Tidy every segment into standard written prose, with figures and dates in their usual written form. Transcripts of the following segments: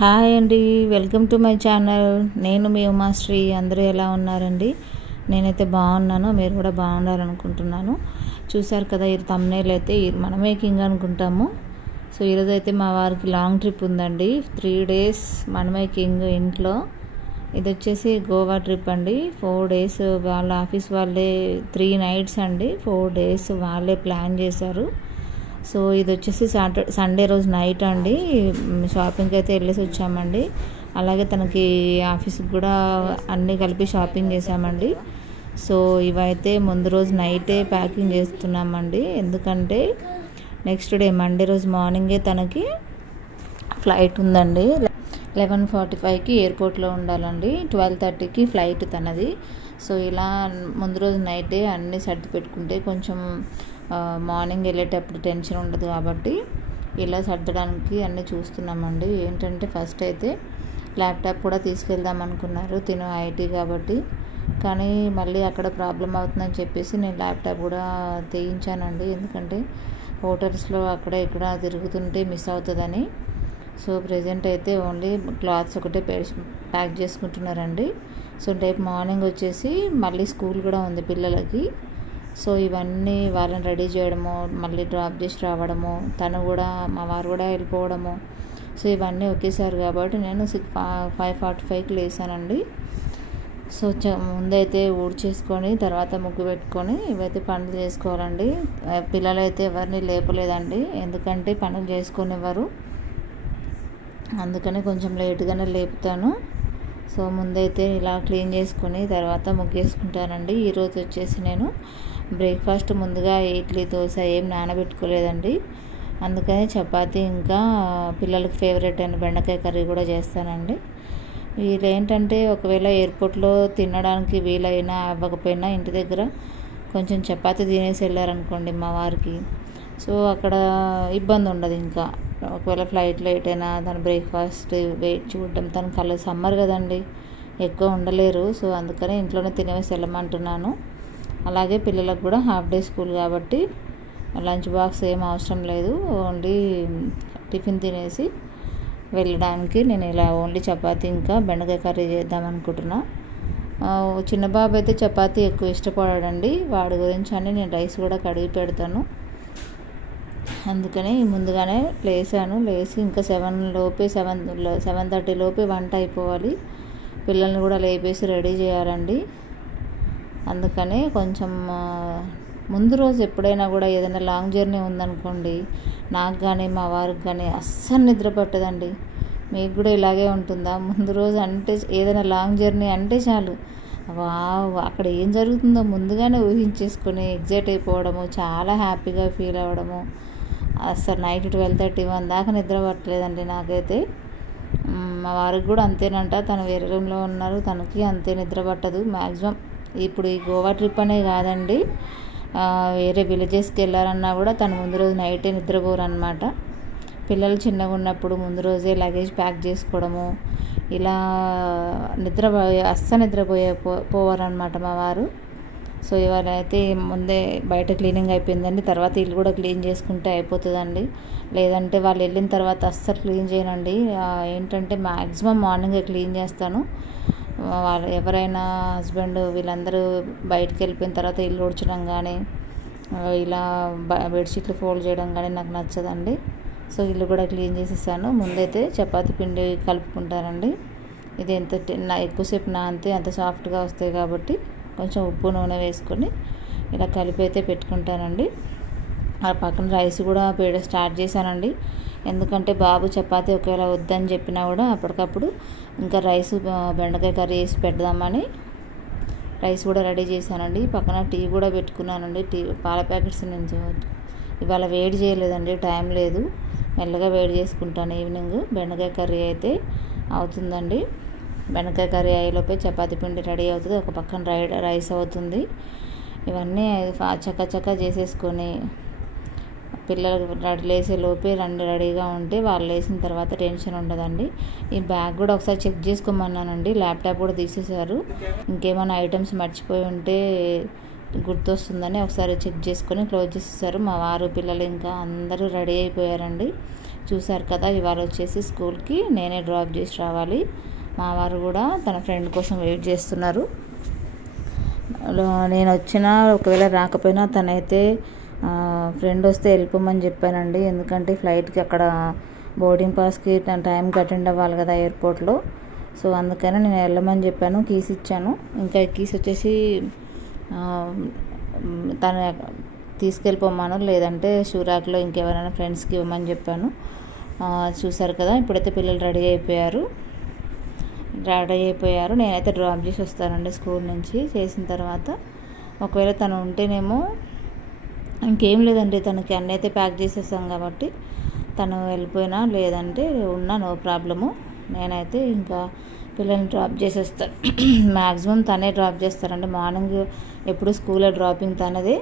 Hi అండి, welcome to my channel. నేను మీ ఉమాశ్రీ. అందరూ ఎలా ఉన్నారండి? నేనైతే బాగున్నాను, మీరు కూడా బాగున్నారనుకుంటున్నాను. చూసారు కదా, ఈ థంబ్నెయిల్ అయితే మన మేకింగ్ అనుకుంటాము. సో ఈరోజు అయితే మా వారికి లాంగ్ ట్రిప్ ఉందండి. 3 days మన మేకింగ్ ఇంట్లో. ఇది వచ్చేసి గోవా ట్రిప్ అండి. 4 days వాళ్ళ ఆఫీస్ వాళ్ళే 3 nights అండి. 4 days వాళ్ళే ప్లాన్ చేశారు. సో ఇది వచ్చేసి సండే రోజు నైట్ అండి. షాపింగ్కి అయితే వెళ్ళేసి వచ్చామండి. అలాగే తనకి ఆఫీస్కి కూడా అన్నీ కలిపి షాపింగ్ చేసామండి. సో ఇవైతే ముందు రోజు నైటే ప్యాకింగ్ చేస్తున్నామండి. ఎందుకంటే నెక్స్ట్ డే మండే రోజు మార్నింగే తనకి ఫ్లైట్ ఉందండి. 11:45కి ఎయిర్పోర్ట్లో ఉండాలండి. 12:30కి ఫ్లైట్ తనది. సో ఇలా ముందు రోజు నైటే అన్నీ సర్ది పెట్టుకుంటే కొంచెం మార్నింగ్ వెళ్ళేటప్పుడు టెన్షన్ ఉండదు కాబట్టి ఇలా సర్దడానికి అన్నీ చూస్తున్నామండి. ఏంటంటే ఫస్ట్ అయితే ల్యాప్టాప్ కూడా తీసుకెళ్దాం అనుకున్నారు, తిను ఐటీ కాబట్టి. కానీ మళ్ళీ అక్కడ ప్రాబ్లం అవుతుందని చెప్పేసి నేను ల్యాప్టాప్ కూడా తీయించానండి. ఎందుకంటే హోటల్స్లో అక్కడ ఇక్కడ తిరుగుతుంటే మిస్ అవుతుందని. సో ప్రెజెంట్ అయితే ఓన్లీ క్లాత్స్ ఒకటే ప్యాక్ చేసుకుంటున్నారండి. సో రేపు మార్నింగ్ వచ్చేసి మళ్ళీ స్కూల్ కూడా ఉంది పిల్లలకి. సో ఇవన్నీ వాళ్ళని రెడీ చేయడము, మళ్ళీ డ్రాప్ చేసి రావడము, తను కూడా మా వారు కూడా వెళ్ళిపోవడము. సో ఇవన్నీ ఒకేసారి కాబట్టి నేను 5:45కి లేసానండి. సో ముందైతే ఊడ్చేసుకొని తర్వాత ముగ్గు పెట్టుకొని ఇవైతే పనులు చేసుకోవాలండి. పిల్లలైతే ఎవరిని లేపలేదండి, ఎందుకంటే పనులు చేసుకునేవారు. అందుకని కొంచెం లేట్గానే లేపుతాను. సో ముందైతే ఇలా క్లీన్ చేసుకుని తర్వాత ముగ్గేసుకుంటానండి. ఈరోజు వచ్చేసి నేను బ్రేక్ఫాస్ట్ ముందుగా ఇడ్లీ దోశ ఏం నానబెట్టుకోలేదండి. అందుకని చపాతీ ఇంకా పిల్లలకి ఫేవరెట్ అయిన బెండకాయ కర్రీ కూడా చేస్తానండి. వీళ్ళు ఏంటంటే ఒకవేళ ఎయిర్పోర్ట్లో తినడానికి వీలైనా అవ్వకపోయినా ఇంటి దగ్గర కొంచెం చపాతీ తినేసి వెళ్ళారనుకోండి మా వారికి, సో అక్కడ ఇబ్బంది ఉండదు. ఇంకా ఒకవేళ ఫ్లైట్ లేట్ అయినా తను బ్రేక్ఫాస్ట్ వెయిట్ చూడడం, తను సమ్మర్ కదండి, ఎక్కువ ఉండలేరు. సో అందుకని ఇంట్లోనే తినేసి వెళ్ళమంటున్నాను. అలాగే పిల్లలకు కూడా హాఫ్ డే స్కూల్ కాబట్టి లంచ్ బాక్స్ ఏం అవసరం లేదు, ఓన్లీ టిఫిన్ తినేసి వెళ్ళడానికి నేను ఇలా ఓన్లీ చపాతీ ఇంకా బెండకాయ కర్రీ చేద్దాం అనుకుంటున్నా. చిన్న బాబు అయితే చపాతీ ఎక్కువ ఇష్టపడాడండి, వాడి గురించి అని నేను రైస్ కూడా కడిగి పెడతాను. అందుకని ముందుగానే లేచి ఇంకా 7:30 లోపే వంట అయిపోవాలి. పిల్లల్ని కూడా లేపేసి రెడీ చేయాలండి. అందుకని కొంచెం ముందు రోజు ఎప్పుడైనా కూడా ఏదైనా లాంగ్ జర్నీ ఉందనుకోండి, నాకు కానీ మా వారికి కానీ అస్సలు నిద్ర పట్టదండి. మీకు కూడా ఇలాగే ఉంటుందా? ముందు రోజు అంటే ఏదైనా లాంగ్ జర్నీ అంటే చాలు అక్కడ ఏం జరుగుతుందో ముందుగానే ఊహించేసుకొని ఎగ్జైట్ అయిపోవడము, చాలా హ్యాపీగా ఫీల్ అవ్వడము. అసలు నైట్ 12:30-1 దాకా నిద్ర పట్టలేదండి నాకైతే. మా వారికి కూడా అంతేనంట, తను వేరే రూమ్లో ఉన్నారు, తనకి అంతే నిద్ర పట్టదు మ్యాక్సిమం. ఇప్పుడు ఈ గోవా ట్రిప్ అనే కాదండి, వేరే విలేజెస్కి వెళ్ళారన్నా కూడా తను ముందు రోజు నైటే నిద్రపోరు అనమాట. పిల్లలు చిన్నగా ఉన్నప్పుడు ముందు రోజే లగేజ్ ప్యాక్ చేసుకోవడము, ఇలా అస్సలు పోవారనమాట మా వారు. సో ఇవాళ అయితే ముందే బయట క్లీనింగ్ అయిపోయిందండి. తర్వాత ఇల్లు కూడా క్లీన్ చేసుకుంటే అయిపోతుందండి. లేదంటే వాళ్ళు వెళ్ళిన తర్వాత అస్సలు క్లీన్ చేయనండి. ఏంటంటే మ్యాక్సిమం మార్నింగే క్లీన్ చేస్తాను. వాళ్ళు ఎవరైనా హస్బెండ్ వీళ్ళందరూ బయటకు వెళ్ళిపోయిన తర్వాత ఇల్లు ఊడ్చడం కానీ ఇలా బెడ్షీట్లు ఫోల్డ్ చేయడం కానీ నాకు నచ్చదండి. సో ఇల్లు కూడా క్లీన్ చేసేసాను. ముందైతే చపాతీ పిండి కలుపుకుంటానండి. ఇది ఎక్కువసేపు నానితే అంత సాఫ్ట్గా వస్తాయి కాబట్టి కొంచెం ఉప్పు నూనె వేసుకొని ఇలా కలిపి అయితే పెట్టుకుంటానండి. ఆ పక్కన రైస్ కూడా స్టార్ట్ చేశానండి. ఎందుకంటే బాబు చపాతీ ఒకవేళ వద్దని చెప్పినా కూడా అప్పటికప్పుడు ఇంకా రైస్ బెండకాయ కర్రీ వేసి పెడదామని రైస్ కూడా రెడీ చేశానండి. పక్కన టీ కూడా పెట్టుకున్నానండి. పాల ప్యాకెట్స్ నేను ఇవాళ వేడి చేయలేదండి, టైం లేదు. మెల్లగా వేడి చేసుకుంటాను ఈవినింగ్. బెండకాయ కర్రీ అయితే అవుతుందండి. బెండకాయ కర్రీ అయ్యేలోపే చపాతీ పిండి రెడీ అవుతుంది, ఒక పక్కన రైస్ అవుతుంది. ఇవన్నీ చక్క చేసేసుకొని పిల్లలు లేసే లోపే రెడీగా ఉంటే వాళ్ళు లేచిన తర్వాత టెన్షన్ ఉండదండి. ఈ బ్యాగ్ కూడా ఒకసారి చెక్ చేసుకోమన్నానండి. ల్యాప్టాప్ కూడా తీసేశారు. ఇంకేమైనా ఐటమ్స్ మర్చిపోయి ఉంటే గుర్తొస్తుందని ఒకసారి చెక్ చేసుకొని క్లోజ్ చేసేసారు. మా వారు పిల్లలు ఇంకా అందరూ రెడీ అయిపోయారండి. చూసారు కదా, ఇవాళ వచ్చేసి స్కూల్కి నేనే డ్రాప్ చేసి రావాలి. మా వారు కూడా తన ఫ్రెండ్ కోసం వెయిట్ చేస్తున్నారు. నేను వచ్చినా ఒకవేళ రాకపోయినా తనైతే ఫ్రెండ్ వస్తే వెళ్ళిపోమని చెప్పానండి. ఎందుకంటే ఫ్లైట్కి అక్కడ బోర్డింగ్ పాస్కి టైంకి అటెండ్ అవ్వాలి కదా ఎయిర్పోర్ట్లో. సో అందుకని నేను వెళ్ళమని చెప్పాను, కీస్ ఇచ్చాను. ఇంకా కీస్ వచ్చేసి తను తీసుకెళ్ళిపోమాను, లేదంటే షూరాక్లో ఇంకెవరైనా ఫ్రెండ్స్కి ఇవ్వమని చెప్పాను. చూసారు కదా, ఇప్పుడైతే పిల్లలు రెడీ అయిపోయారు. నేనైతే డ్రాప్ చేసి వస్తానండి స్కూల్ నుంచి. చేసిన తర్వాత ఒకవేళ తను ఉంటేనేమో ఇంకేం లేదండి, తనకి అన్నీ అయితే ప్యాక్ చేసేసాం కాబట్టి తను వెళ్ళిపోయినా లేదంటే ఉన్నా నో ప్రాబ్లము. నేనైతే ఇంకా పిల్లల్ని డ్రాప్ చేసేస్తాను. మ్యాక్సిమం తనే డ్రాప్ చేస్తారండి. మార్నింగ్ ఎప్పుడు స్కూల్లో డ్రాపింగ్ తనది,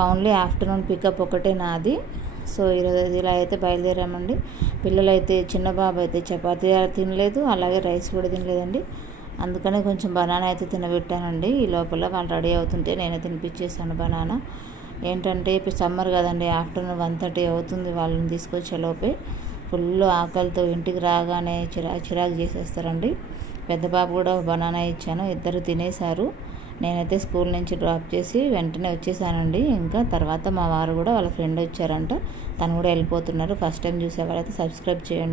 ఓన్లీ ఆఫ్టర్నూన్ పికప్ ఒకటే నాది. సో ఈరోజు ఇలా అయితే బయలుదేరామండి. పిల్లలు అయితే చిన్న బాబు అయితే చపాతీ తినలేదు, అలాగే రైస్ కూడా తినలేదండి. అందుకనే కొంచెం బనానా అయితే తినబెట్టానండి. ఈ లోపల వాళ్ళు రెడీ అవుతుంటే నేనే తినిపించేసాను బనానా. ఏంటంటే ఇప్పుడు సమ్మర్ కదండి, ఆఫ్టర్నూన్ 1:30 అవుతుంది వాళ్ళని తీసుకొచ్చే లోపే. ఫుల్ ఆకలితో ఇంటికి రాగానే చిరాకు చేసేస్తారండి. పెద్ద బాబు కూడా బనానా ఇచ్చాను, ఇద్దరు తినేశారు. నేనైతే స్కూల్ నుంచి డ్రాప్ చేసి వెంటనే వచ్చేసానండి. ఇంకా తర్వాత మా వారు కూడా వాళ్ళ ఫ్రెండ్ వచ్చారంట, తను కూడా వెళ్ళిపోతున్నారు. ఫస్ట్ టైం చూసేవారైతే సబ్స్క్రైబ్ చేయండి.